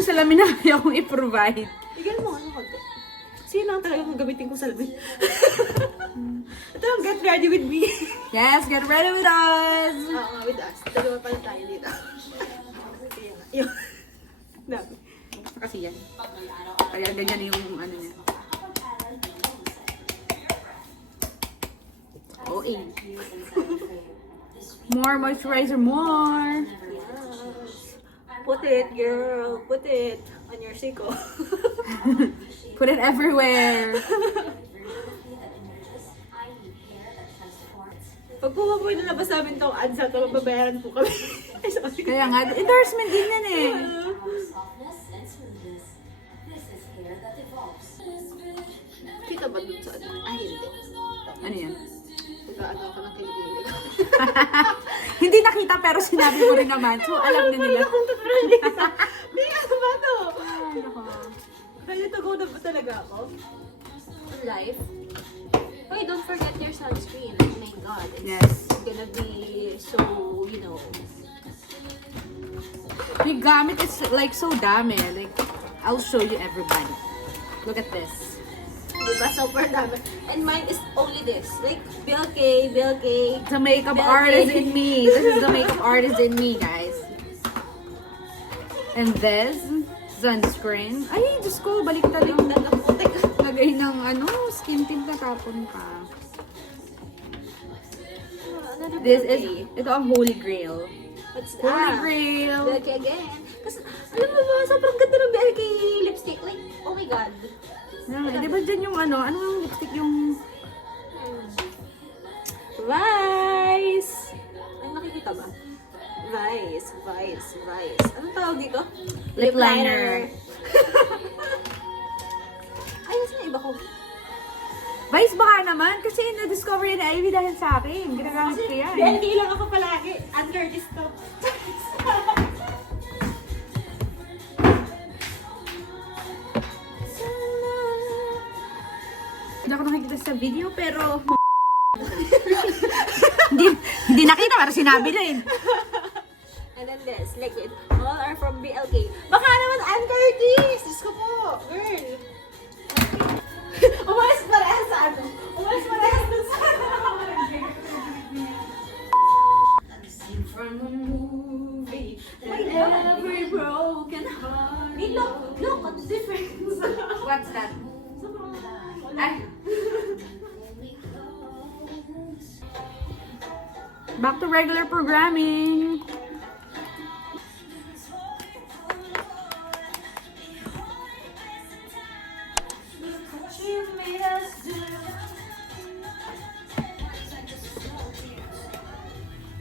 yung salamin na kaya kong i-provide. Bigyan mo, ano konti. Sino ang talagang gamitin ko salamin? Ito yung get ready with me. Yes, get ready with us! Oo nga, with us. Dalawa pala tayo dito. Yun. Dami. Kasi yan. Kaya ganyan yung ano niya. Oh, eh. More moisturizer, more! Yes. Put it, girl. Put it on your siko. Put it everywhere! Pag po nalabas namin tong ads, ito mababayaran po kami. Kaya nga, endorsement din yan eh. Kita ba dun sa ano? Ay, hindi. Ano yan? Pagkaano ako ng kilig-kilig. Hindi nakita pero sinabi ko rin naman. So alam na nila. May ano ba to? Ay, nako. Ready to go na ba talaga ako? Life. Okay, don't forget your sunscreen. Oh my god. It's Yes. gonna be so, you know. May gamit is like so dami. Like, I'll show you everybody. Look at this. Diba? Super dami. And mine is only this. Like, Bill K. The makeup Belty. artist in me. This is the makeup artist in me, guys. And this, sunscreen. Ay, Diyos ko, baliktad yung lagay ng ano, skin tint na tapon pa. Another This Bill is, K. ito ang Holy Grail. What's Holy that? Grail. Bill K again. Kasi, alam mo ba, sobrang ganda ng Bill K lipstick. Like, oh my god. Di ba dyan yung ano yung lipstick yung Vice! Ay, nakikita ba? Vice. Anong tawag dito? lip liner. Ay, nasa na iba ko? Vice baka naman, kasi na-discover yan na Ivy dahil sa akin. Ginagamit ko yan. BLK lang ako palagi. Ann Curtis to. Hindi ako nakikita sa video, pero hindi nakita, pero sinabi rin. And then this, liquid. All are from BLK. Baka naman Ann Curtis! Diyos ko po, girl. Umalis parehas sa ano? Umalis parehas dun sa ano? From a movie my that every broken heart. Hey, look at the difference. What's that? Ay. Back to regular programming.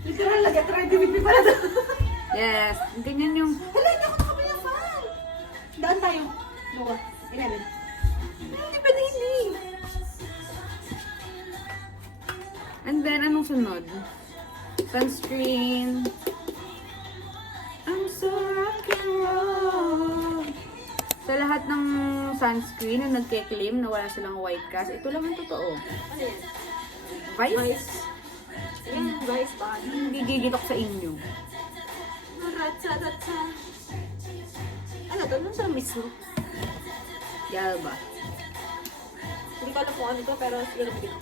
Literal, get ready with me pala to. Yes, ganyan yung Hala, hindi ako nakapayafan. Daan tayo. Buka. 11. Hindi pa hindi. and then anong sunod? Sunscreen. I'm so rock and roll. Sa lahat ng sunscreen na nagke-claim na wala silang white cast, ito lang ang totoo. Ano yan? Vice? Yan, Vice ba? Hindi gigitok sa inyo. Ratsa. Ano to? Ano sa mismo? Yalba. Hindi ko alam kung ano to, pero siguro hindi ko.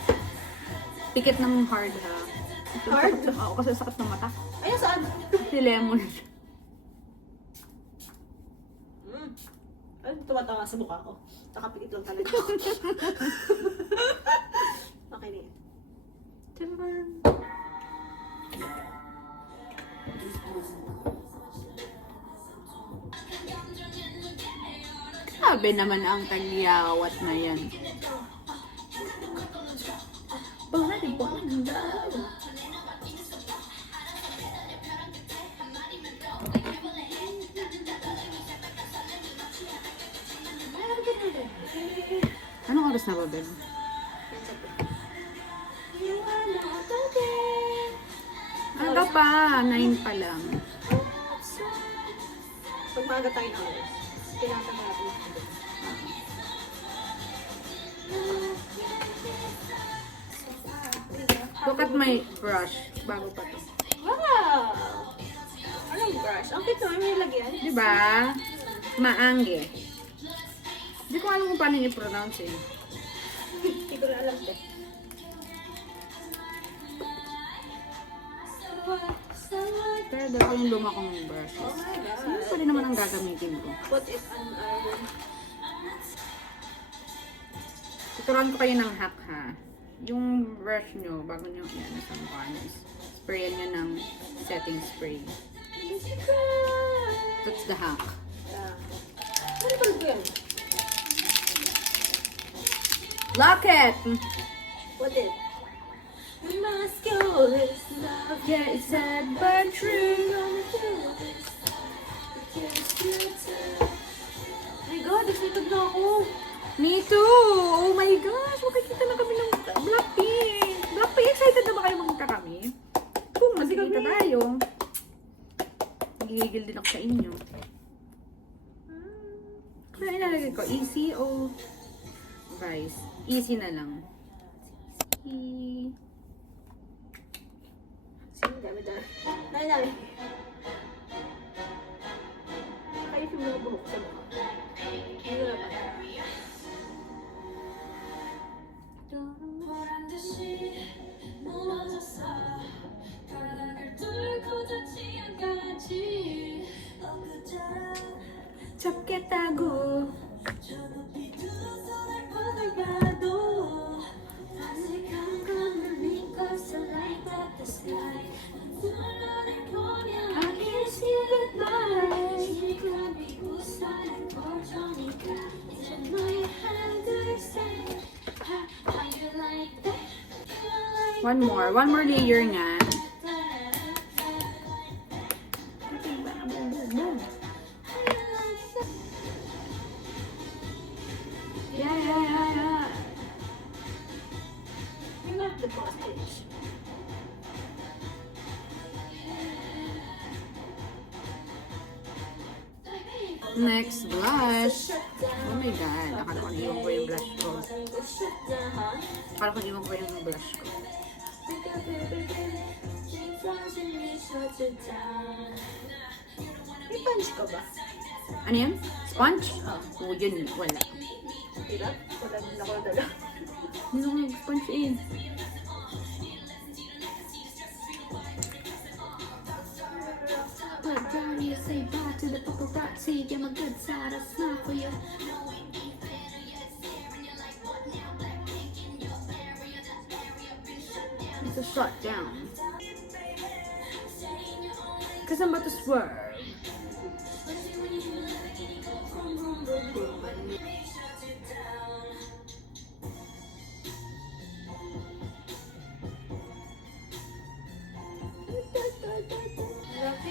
Pikit ng hard ha. Hard? Oo, kasi sakit ng mata. Ayun, saan? Si Lemon. Ay, tumatawa sa mukha ko. Nakapikit lang talaga. Okay na yan. Tcharan! Sabi naman ang tagyawat na yan. Anong oras na ba, Ben? Ano pa? 9 pa lang. Pag maaga tayo na oras, kailangan natin ito. Look at my brush. Bago pa to. Wow! Anong brush? Ang cute naman, may lagyan. Diba? Maange. Hindi ko alam kung paano i-pronounce eh. Hindi ko na alam eh. Pero dito yung luma kong brushes. Oh my God. Ano pa rin naman ang gagamitin ko? What if an iron? Tuturuan ko kayo ng hack ha. Yung brush nyo, bago nyo yan sa mukha nyo, sprayan nyo ng setting spray. That's the hack. Yeah. Ano ba yan? Lock it! What if? We must go this love. Yeah, it's sad but true. My God, excited na ako. Me too! Oh my gosh! Makikita na kami ng Blackpink! Blackpink, excited na ba kayo magkita kami? Kung magkikita tayo. Nagigigil din ako sa inyo. Kaya ilalagay ko, easy o vice? Easy na lang. Easy. Sino dami dami? Dami. Kaya yung mga buhok sa mukha. Hindi na ba? 잡겠다고. I can't see goodbye. One more layer nga. Yeah. You love the postage. Next, blush. Oh my God. Akala ko iwan ko yung blush ko. Akala ko iwan ko yung blush ko. May punch ka ba? Ano yan? Sponge? Oo, yun. Wala. Diba? Wala din ako dala. Hindi ako nag-sponge eh. But Johnny, say bye to the paparazzi. Give my good side, I smile for you. It's a shutdown. Cause I'm about to swerve.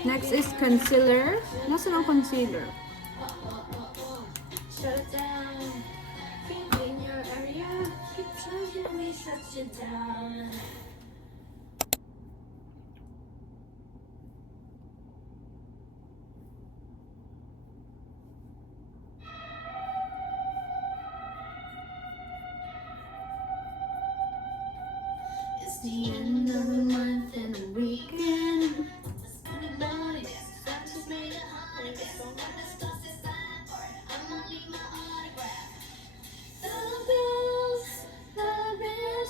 Next is concealer. Nasaan ang concealer? Shut it down. In your area, keep trying me, shut you down. It's the end of the month and the weekend.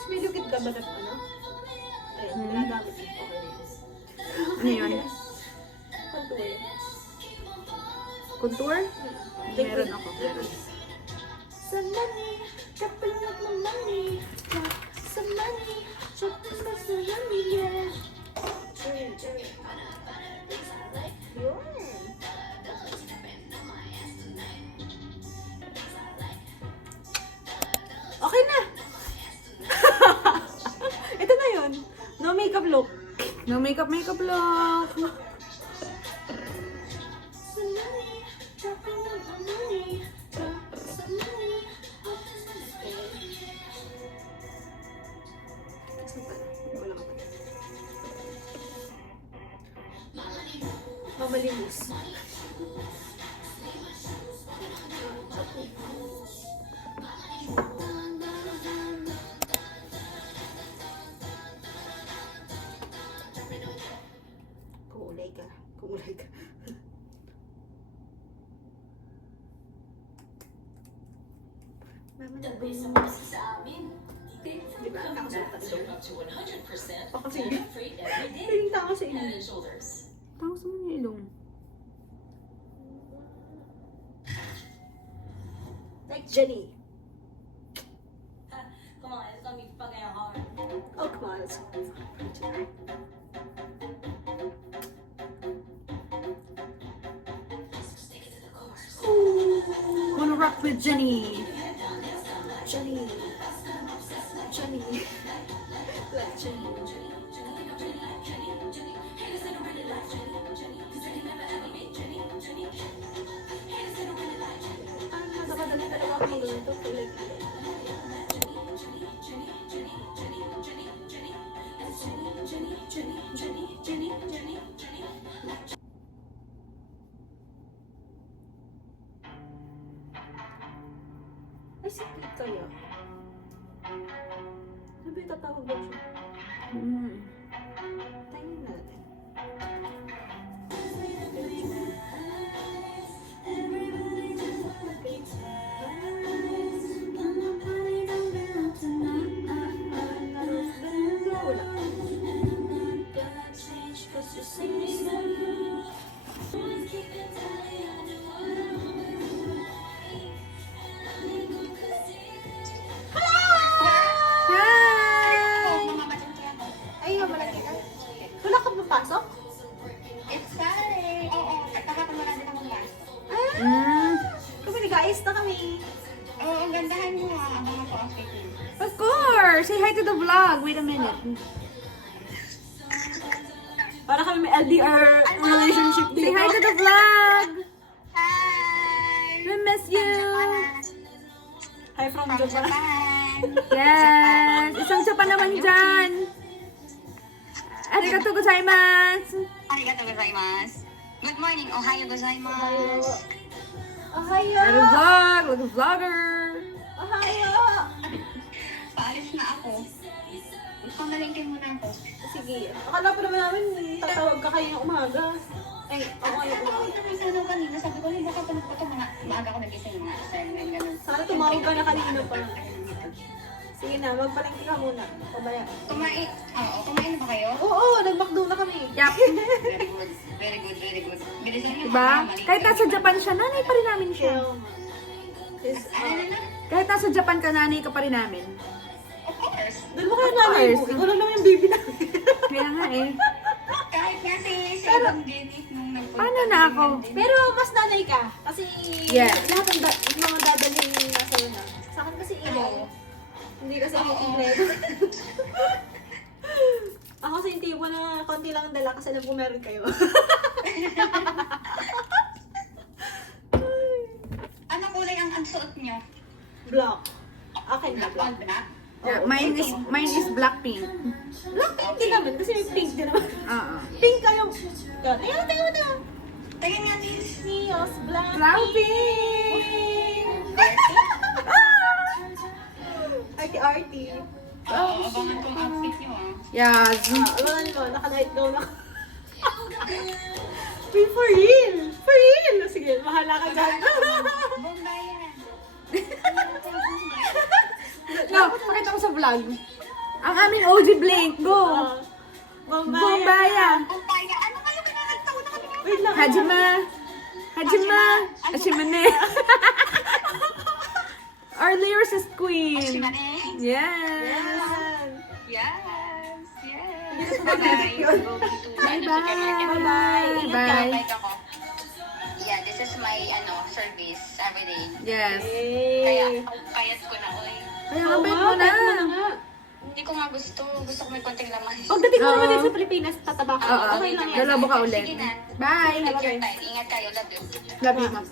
May lukit ka ba na ano? Ayun, ginagamit ko. Ano yun? Contour. Contour? Meron ako. Sa money, kapalag ng money. Sa money, shopping ka sa money, yeah. Yun. Okay na! Ito na yun. No makeup look. No makeup look. Sa money, shopping ng money. Sa money, Mamalimos. Kumulay ka. Mama na ba? Diba? Nakasuot ka dito. Ako sa inyo. Piling tao sa inyo. Tangos mo yung ilong. Like Jenny. Come on, it's gonna be fucking hard. Oh, come on. Let's go. Wanna rock with Jenny. Jenny. Jenny. Like Jenny. Nakadali talaga ako mag-ganito. Ay, sikit kaya. Ano ba yung tatawag ba siya? Tingnan natin. Ay, malaki ka. Wala ka papasok? It's Saturday. Oo, nagkakatawa din ako ba? Kami nag-ayos na kami. Oo, ang gandahan mo ah. Ang mga pa-outfit mo. Of course! Say hi to the vlog. Wait a minute. Para kami may LDR relationship Say dito. hi to the vlog! Hi! We miss you! Hi from Japan. Yes! Isang Japan naman dyan! Arigatou gozaimasu! Arigatou gozaimasu. Good morning. Ohayo gozaimasu. Ohayo! Ano vlog? Like a vlogger! Ohayo! Paalis na ako. Pamalingkin muna ako. Sige. Akala pa naman namin tatawag ka kayo ng umaga. Ay, ako ngayon umaga. Ano kanina, sabi ko, baka tulog ko ito, maaga ko nagising mga assignment, gano'n. Sana tumawag ka na kanina pa. Sige na, magpalengke ka muna. Pabaya. Kumain. Oo, kumain na ba kayo? Oo, nag-McDo na kami. Yup! Very good, very good, very good. Bilisan niyo. Diba? Kahit nasa Japan siya, nanay pa rin namin siya. Ano na? Kahit nasa Japan ka, nanay ka pa rin namin. Of course. Doon mo kayo nanay mo. Ikaw lang naman yung baby namin. Kaya nga eh. Kahit nga si Adam Jenny nung nagpunta. Paano na ako? Pero mas nanay ka. Kasi Yes. lahat ng mga dadalhin nasa na. Sa akin kasi ilaw. Hindi kasi kompleto. Ako kasi yung tipo na konti lang ang dala kasi alam ko meron kayo. Ano kulay ang suot niyo? Black. Akin na black. Black na? Yeah, mine is Blackpink. Black din naman kasi may pink din naman. Oo. Pink kayong... Tingnan mo. Tingin nga din. Neos, black. Blackpink! Arty-arty. Oo, abangan kong outfit niyo ah. Yes. Abangan mo, naka-night gown ako. Wait, for real! For real! Sige, mahala ka dyan. Bombayan. No, pakita ko sa vlog. Ang aming OG Blink. Go! Bombaya! Bombaya. Ano kayo pinakagtaw na kami? Wait lang. Hajima! Hajima! Ashimane! Our lyricist queen! Shimane. Yes! Yan. Yes. Yes. Bye-bye. Bye-bye! Bye! Bye ako. Yeah, this is my service every day. Yes! Kaya Yay! kayat ko na oy. Kaya nga, bait mo na! Hindi ko nga gusto ko may konting laman. Pagdating mo Oo. naman din sa Pilipinas, tataba ka. Oo, Okay lang yan. lalabo ka ulit. Sige na. Bye! Take your time. Ingat kayo. Love you. Love you, ma'am.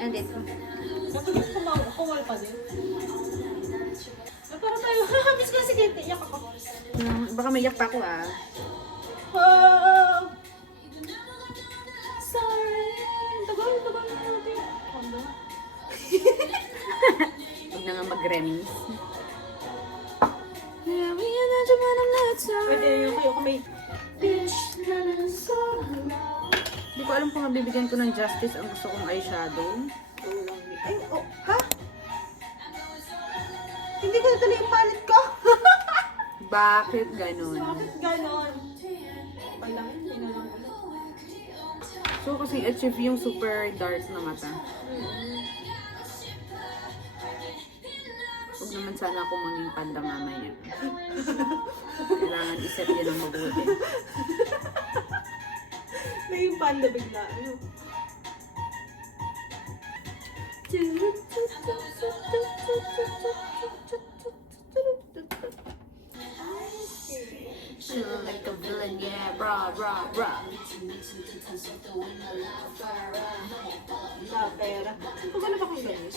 And it. Kapag kumawal pa din. Para tayo, miss ko na si Kente. Iyak ako. Baka may yak pa ako ah. Oh! Sorry! Tagal na natin. Huwag na nga mag-remis. Pwede yung kayo kung may... Hindi ko alam kung mabibigyan ko ng justice ang gusto kong eyeshadow. Ay, oh, ha? Hindi ko natuloy yung palette ko. Bakit ganun? Bakit ganon? Palangin, hindi na lang ulit. So, kasi achieve yung super dark na mata. Huwag naman sana ako maging panda mamaya. Kailangan iset yan ang mabuti. May yung panda bigla. Ano? Feel like a villain, yeah, bra, bra, bra. Sa pera. Kung ano ba kung ganun?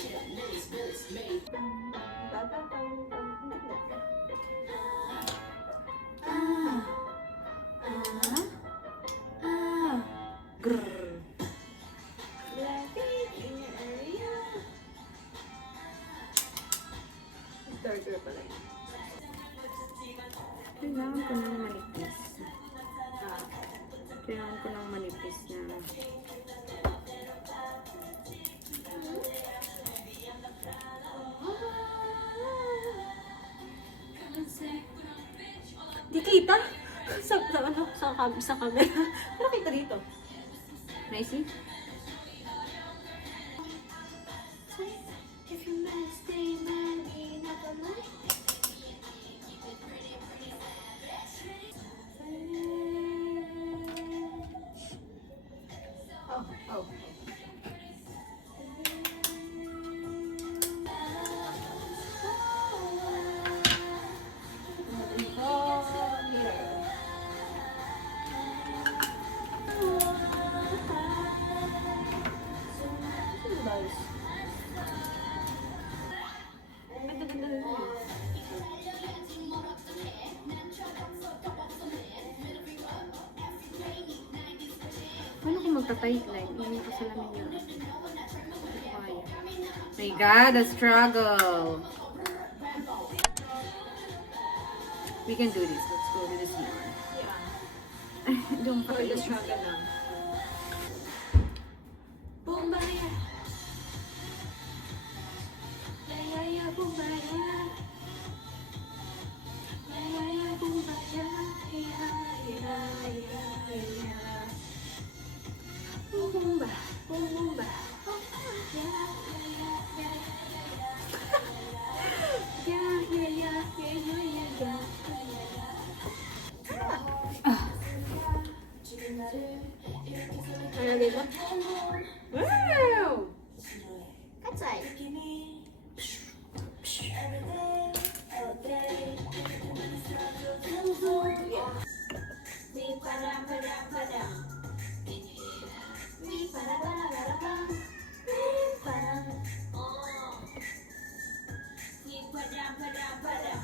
Grrr. Darker pala yun. Kailangan ko ng manipis. Ah, Kailangan ko ng manipis na. di kita? Sa camera. Pero kita dito. Nice? If you mad, stay mad, ain't nothing like Oh, oh. Paano kung magta-tight line? Hindi nakasalamin yun. Kaya. My God, the struggle! We can do this. Let's go to the CR. Yeah. Doon pa For kayo. the struggle lang. Bombaya. Ya, ya, bombaya. Ya, ya, bombaya. Ya, ya, ya, ya. Bomba, bomba. Ya, ya, ya, ya. Ya, ya, ya, ya, ya, ya, ya. Ano dito? Wow! Katsay. Mi para para para. Mi para para para para. Mi para. Mi para para para.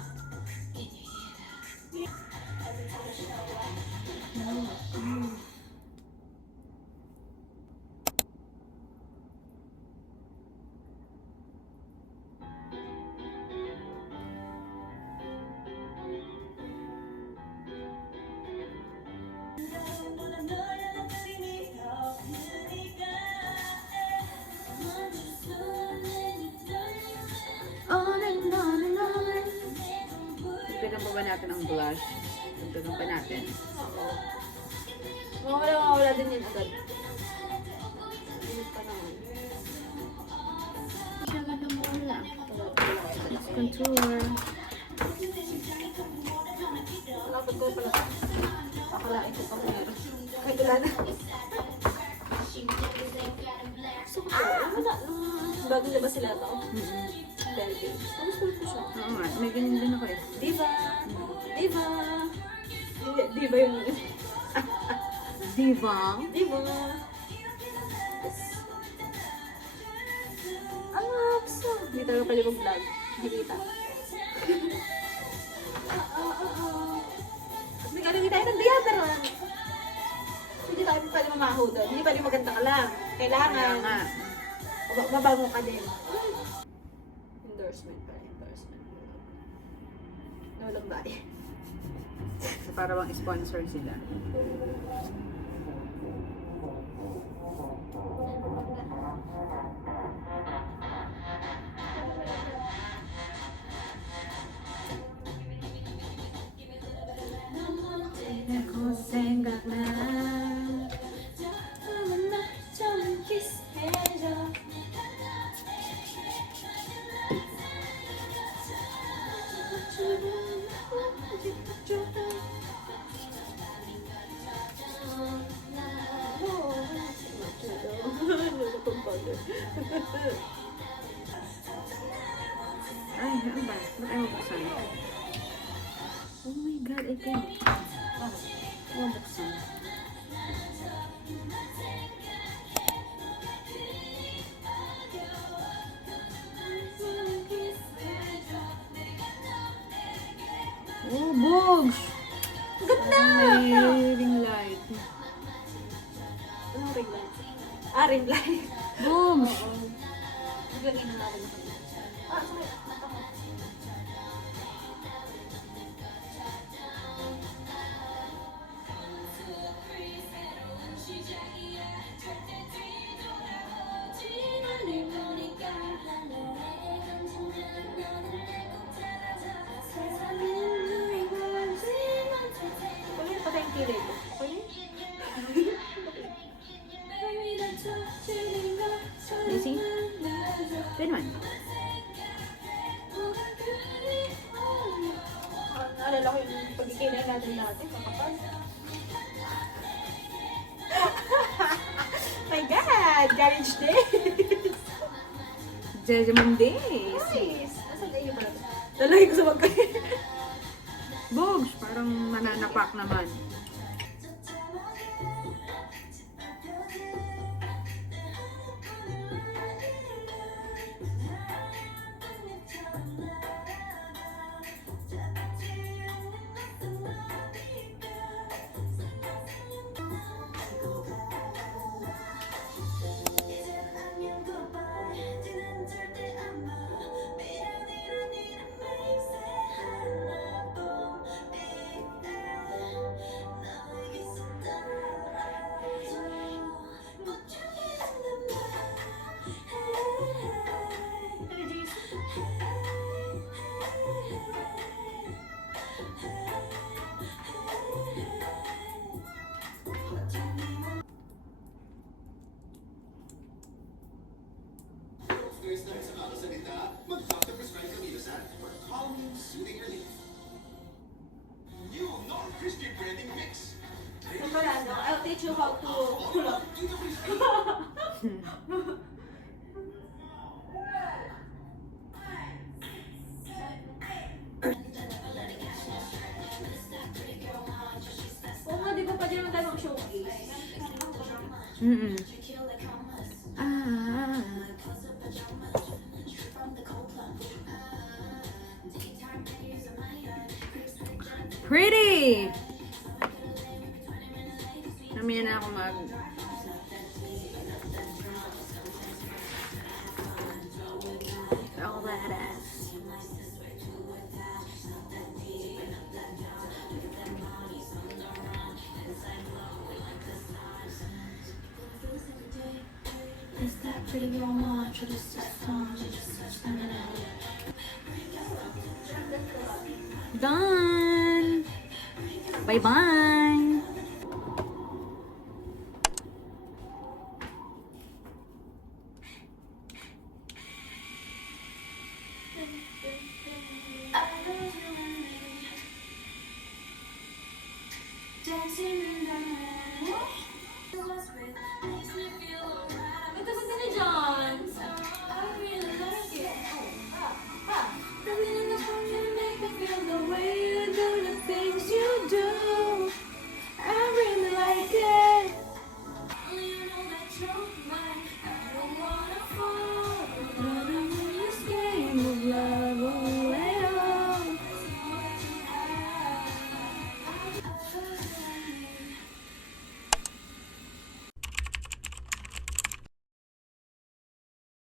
On and on and on. Dagdagan pa ba natin ang blush? Dagdagan pa natin. Mawala din yan agad. Hindi pa naman. Siya ganda mo wala. Let's contour. Dapat ko pala. Akalain ko pang meron. Kahit wala na. So, wala. Bago na ba sila to? Belgium. Tapos ko siya. Oo nga, may ganyan din ako eh. Diva! Diva! Hindi, diva yung... Diva? Diva! Yes. Ang hapsa! Hindi talaga pwede mag-vlog. Nakikita. Hindi ka tayo ng deodorant. Hindi tayo pwede mamaho doon. Hindi pwede maganda ka lang. Kailangan. Kaya nga. Mabango ka din. Endorsement pa. Endorsement. No lang ba? So, para bang sponsor sila. Ano ba? Ba't ayaw buksan? Oh my God, I can't. Ayaw buksan. Oh, Bogs! Ganda! May ring light. Anong ring light? Ah, ring light. Bogs! Naglagay na nga rin ako. Ah, sorry. Kunin pa tayong kilay ko. Kunin? Easy? Pwede man. Naalala ko yung pagkikilay natin natin. Kakapal. My God! Garage day! Judgment Days. Nice! Nasaan na yung pala? Lalagay ko sa bagay. Bogs! Parang mananapak naman. There's na sa kakasalita, mag-doctor prescribe Caminosan for calming, soothing relief. New North Crispy Breading Mix. Ito pala, no? I'll teach you how to pull up. Do the crispy. Oo nga, di ba pwede naman tayo mag-showcase? Mm-mm. Ah. Pretty! Namaya na ako mag... Ako badass. Is that pretty girl mom? Should have said fun. Done! Bye-bye! Dancing in the night.